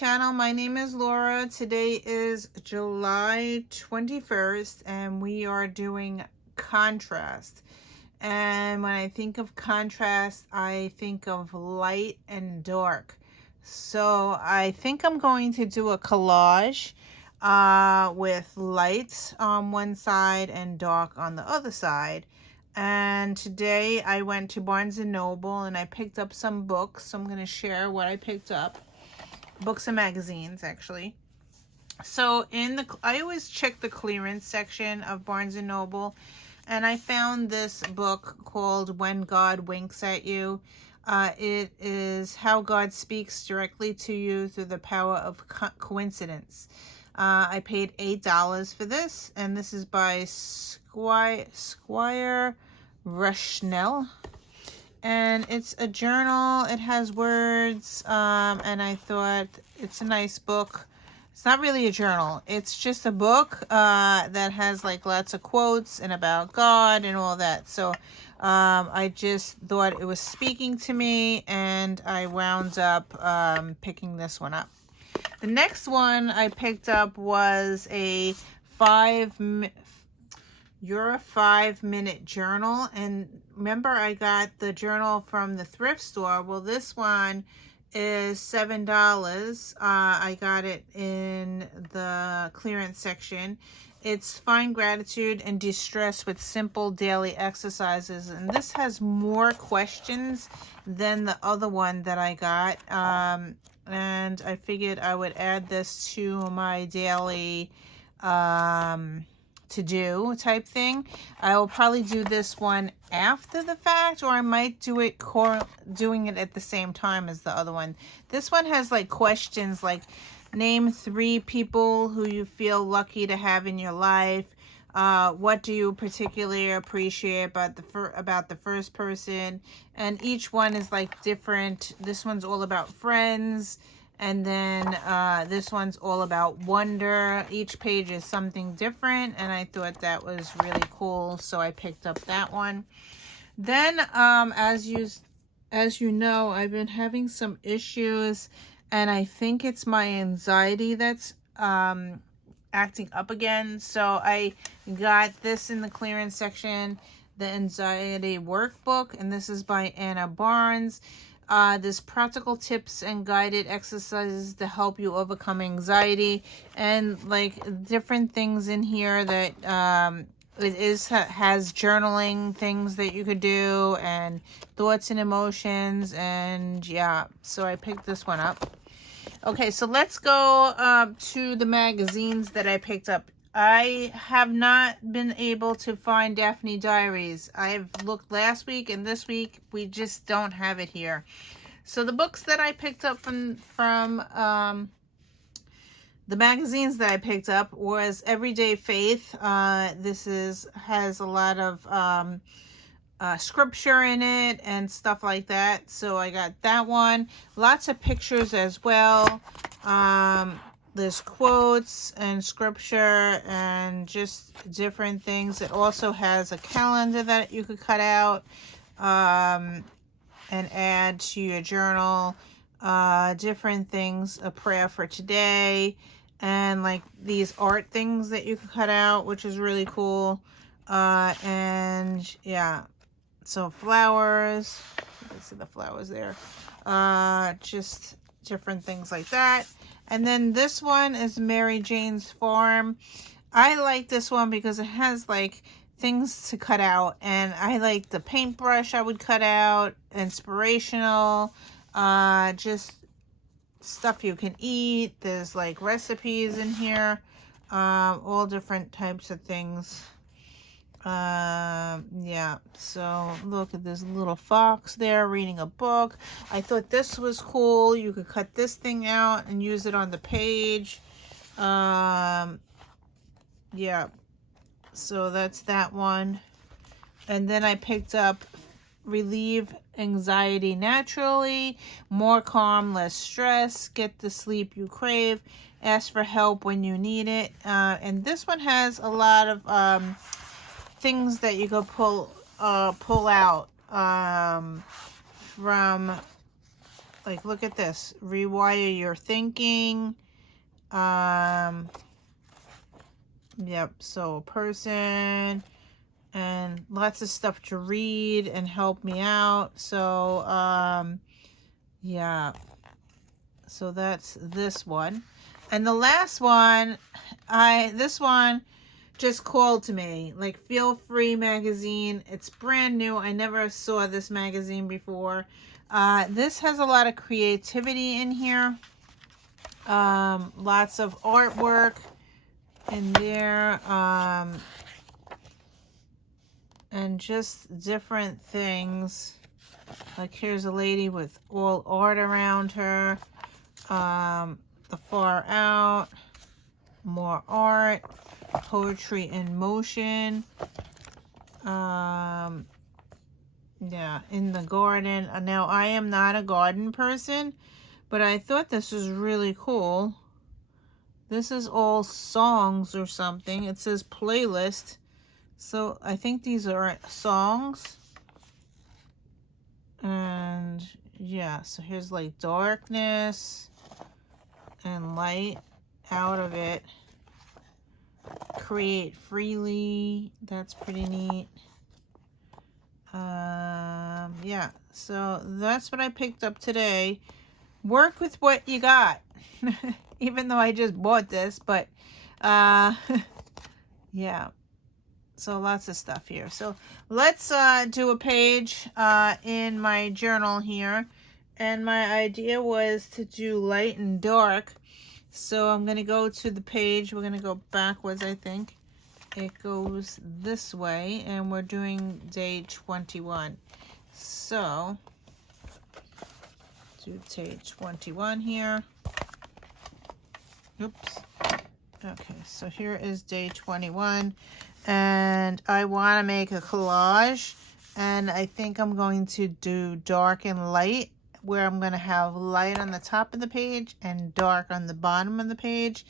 channel. My name is Laura. Today is July 21st and we are doing contrast. And when I think of contrast, I think of light and dark. So I think I'm going to do a collage with lights on one side and dark on the other side. And today I went to Barnes & Noble and I picked up some books. So I'm going to share what I picked up. Books and magazines, actually. So I always check the clearance section of Barnes & Noble. And I found this book called When God Winks at You. It is how God speaks directly to you through the power of coincidence. I paid $8 for this, and this is by Squire Rushnell. And it's a journal. It has words, and I thought it's a nice book. It's not really a journal. It's just a book that has like lots of quotes and about God and all that. So I just thought it was speaking to me, and I wound up picking this one up. The next one I picked up was a 5-minute journal. And remember, I got the journal from the thrift store. Well, this one is $7. I got it in the clearance section. It's Find Gratitude and De-Stress with Simple Daily Exercises. And this has more questions than the other one that I got. And I figured I would add this to my daily to-do type thing. I will probably do this one after the fact, or I might do it doing it at the same time as the other one. This one has like questions like name 3 people who you feel lucky to have in your life. What do you particularly appreciate about the first person? And each one is like different. This one's all about friends. And then this one's all about wonder. Each page is something different, and I thought that was really cool, so I picked up that one. Then, as you know, I've been having some issues, and I think it's my anxiety that's acting up again. So I got this in the clearance section, the Anxiety Workbook, and this is by Anna Barnes. There's practical tips and guided exercises to help you overcome anxiety, and like different things in here that has journaling things that you could do, and thoughts and emotions, and yeah, so I picked this one up. Okay, so let's go to the magazines that I picked up. I have not been able to find Daphne Diaries. I've looked last week and this week. We just don't have it here. So the books that I picked up from the magazines that I picked up was Everyday Faith. This has a lot of scripture in it and stuff like that. So I got that one. Lots of pictures as well. There's quotes and scripture and just different things. It also has a calendar that you could cut out and add to your journal. Different things, a prayer for today, and like these art things that you could cut out, which is really cool. And yeah, so flowers. You can see the flowers there. Just different things like that. And then this one is Mary Jane's Farm. I like this one because it has like things to cut out. And I like the paintbrush I would cut out. Inspirational. Just stuff you can eat. There's like recipes in here. All different types of things. Yeah, so look at this little fox there reading a book. I thought this was cool. You could cut this thing out and use it on the page. Yeah, so that's that one. And then I picked up Relieve Anxiety Naturally, More Calm, Less Stress, Get the Sleep You Crave, Ask for Help When You Need It. And this one has a lot of things that you could pull out from Like, look at this. Rewire your thinking. Yep, so person, and lots of stuff to read and help me out. So, yeah. So that's this one. And the last one, this one just called to me. Like, Feel Free magazine. It's brand new. I never saw this magazine before. This has a lot of creativity in here. Lots of artwork in there. And just different things. Like, here's a lady with all art around her. The Far Out. More art. Poetry in motion. Yeah, in the garden. Now, I am not a garden person, but I thought this was really cool. This is all songs or something. It says playlist. So I think these are songs. And yeah, so here's like darkness and light out of it. Create freely. That's pretty neat. Yeah, so that's what I picked up today. Work with what you got. Even though I just bought this, but yeah. So lots of stuff here. So let's do a page in my journal here. And my idea was to do light and dark. So I'm going to go to the page. We're going to go backwards, I think. It goes this way. And we're doing day 21. So do day 21 here. Oops. Okay, so here is day 21. And I want to make a collage, and I think I'm going to do dark and light, where I'm going to have light on the top of the page and dark on the bottom of the page.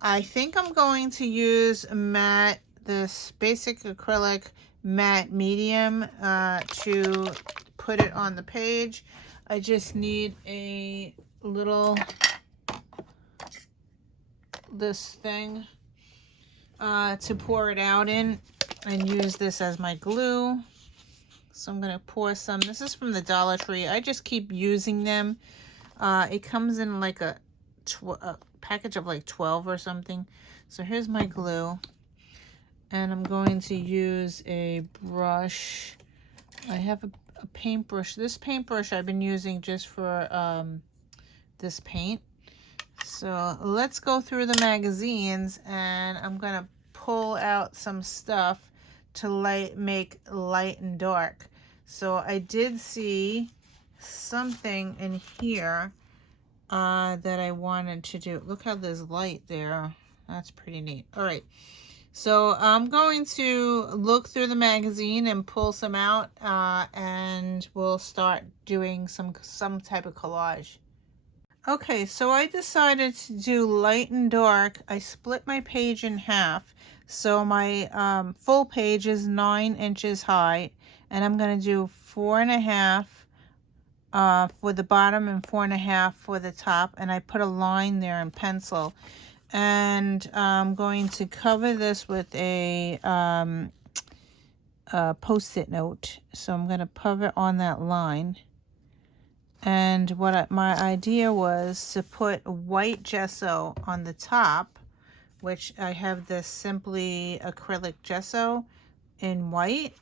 I think I'm going to use matte, this basic acrylic matte medium, to put it on the page. I just need a little, this thing to pour it out in, and use this as my glue. So I'm going to pour some. This is from the Dollar Tree. I just keep using them. It comes in like a package of like 12 or something. So here's my glue. And I'm going to use a brush. I have a paintbrush. This paintbrush I've been using just for this paint. So let's go through the magazines, and I'm going to pull out some stuff to make light and dark. So I did see something in here that I wanted to do. Look how there's light there. That's pretty neat. All right. So I'm going to look through the magazine and pull some out, and we'll start doing some type of collage. Okay, so I decided to do light and dark. I split my page in half. So my full page is 9 inches high, and I'm going to do 4.5 for the bottom and 4.5 for the top. And I put a line there in pencil. And I'm going to cover this with a Post-it note. So I'm going to cover on that line. And what my idea was to put white gesso on the top, which I have this Simply acrylic gesso in white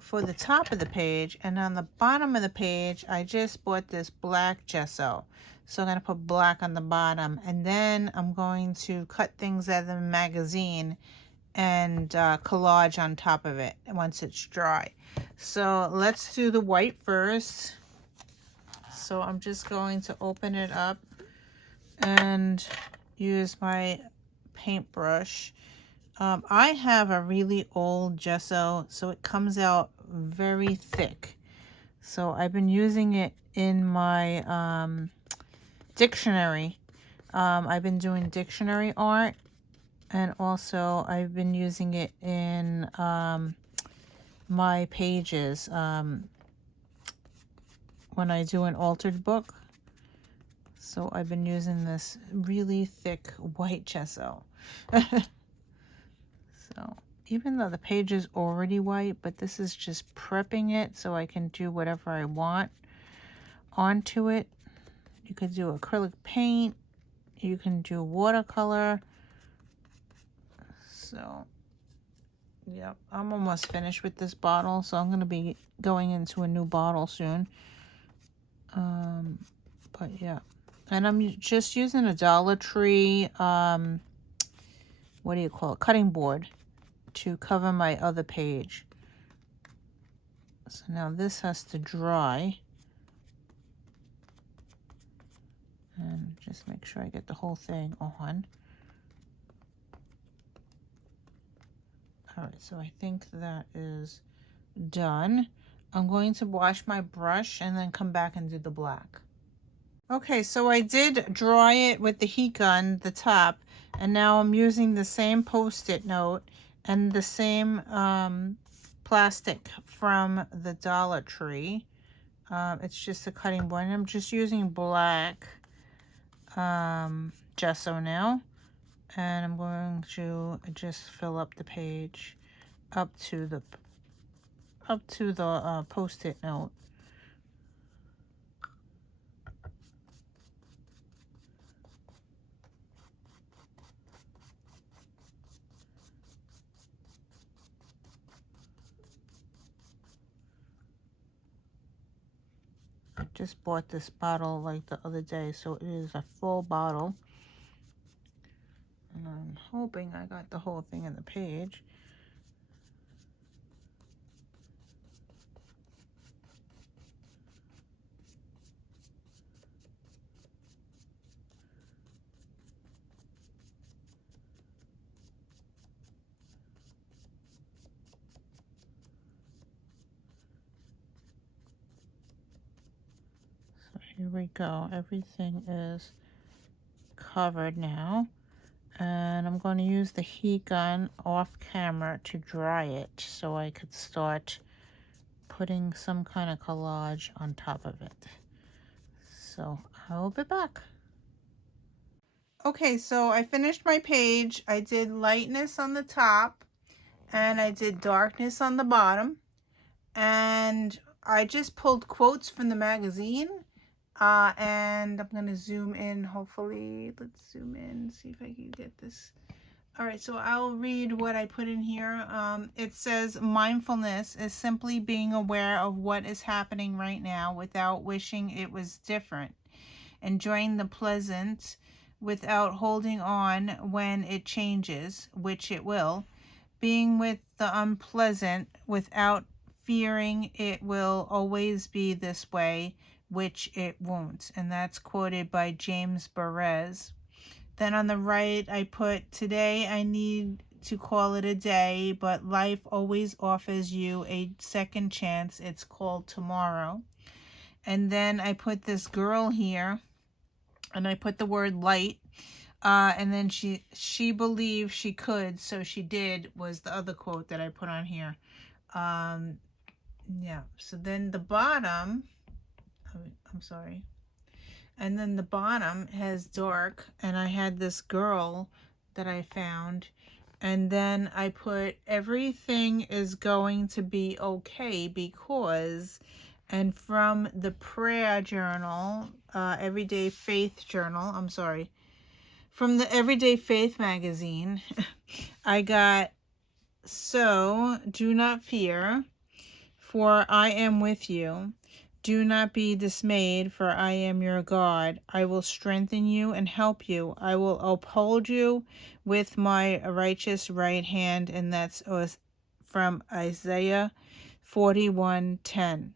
for the top of the page. And on the bottom of the page, I just bought this black gesso. So I'm going to put black on the bottom. And then I'm going to cut things out of the magazine and collage on top of it once it's dry. So let's do the white first. So I'm just going to open it up and use my paintbrush. I have a really old gesso, so it comes out very thick. So I've been using it in my dictionary. I've been doing dictionary art, and also I've been using it in my pages. When I do an altered book, So I've been using this really thick white gesso. So even though the page is already white, but this is just prepping it so I can do whatever I want onto it. You could do acrylic paint, you can do watercolor. So yep, I'm almost finished with this bottle, so I'm going to be going into a new bottle soon. But yeah, and I'm just using a Dollar Tree, what do you call it, cutting board to cover my other page. So now this has to dry. And just make sure I get the whole thing on. All right, so I think that is done. I'm going to wash my brush and then come back and do the black. Okay, so I did dry it with the heat gun, the top, and now I'm using the same Post-it note and the same plastic from the Dollar Tree. It's just a cutting board, and I'm just using black gesso now, and I'm going to just fill up the page up to the Post-it note. I just bought this bottle like the other day, so it is a full bottle. And I'm hoping I got the whole thing in the page. So here we go. Everything is covered now. And I'm going to use the heat gun off camera to dry it so I could start putting some kind of collage on top of it. So I'll be back. Okay, so I finished my page. I did lightness on the top and I did darkness on the bottom. And I just pulled quotes from the magazine. And I'm going to zoom in, hopefully. Let's zoom in, see if I can get this. All right, so I'll read what I put in here. It says, mindfulness is simply being aware of what is happening right now without wishing it was different. Enjoying the pleasant without holding on when it changes, which it will. Being with the unpleasant without fearing it will always be this way, which it won't. And that's quoted by James Perez. Then on the right, I put, today I need to call it a day, but life always offers you a second chance. It's called tomorrow. And then I put this girl here, and I put the word light. And then she believed she could, so she did, was the other quote that I put on here. Yeah, so then the bottom, I'm sorry. And then the bottom has dark, and I had this girl that I found. And then I put, everything is going to be okay because, and from the prayer journal, Everyday Faith journal, I'm sorry, from the Everyday Faith magazine, I got, so do not fear, for I am with you. Do not be dismayed, for I am your God. I will strengthen you and help you. I will uphold you with my righteous right hand. And that's from Isaiah 41:10.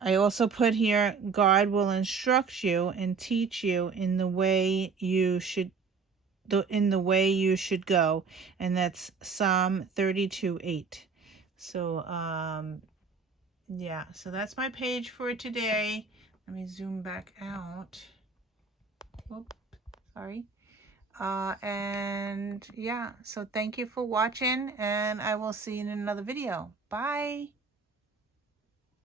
I also put here, God will instruct you and teach you in the way you should go. And that's Psalm 32:8. So yeah, so that's my page for today. Let me zoom back out. Oops, sorry. And yeah, so thank you for watching, and I will see you in another video. Bye.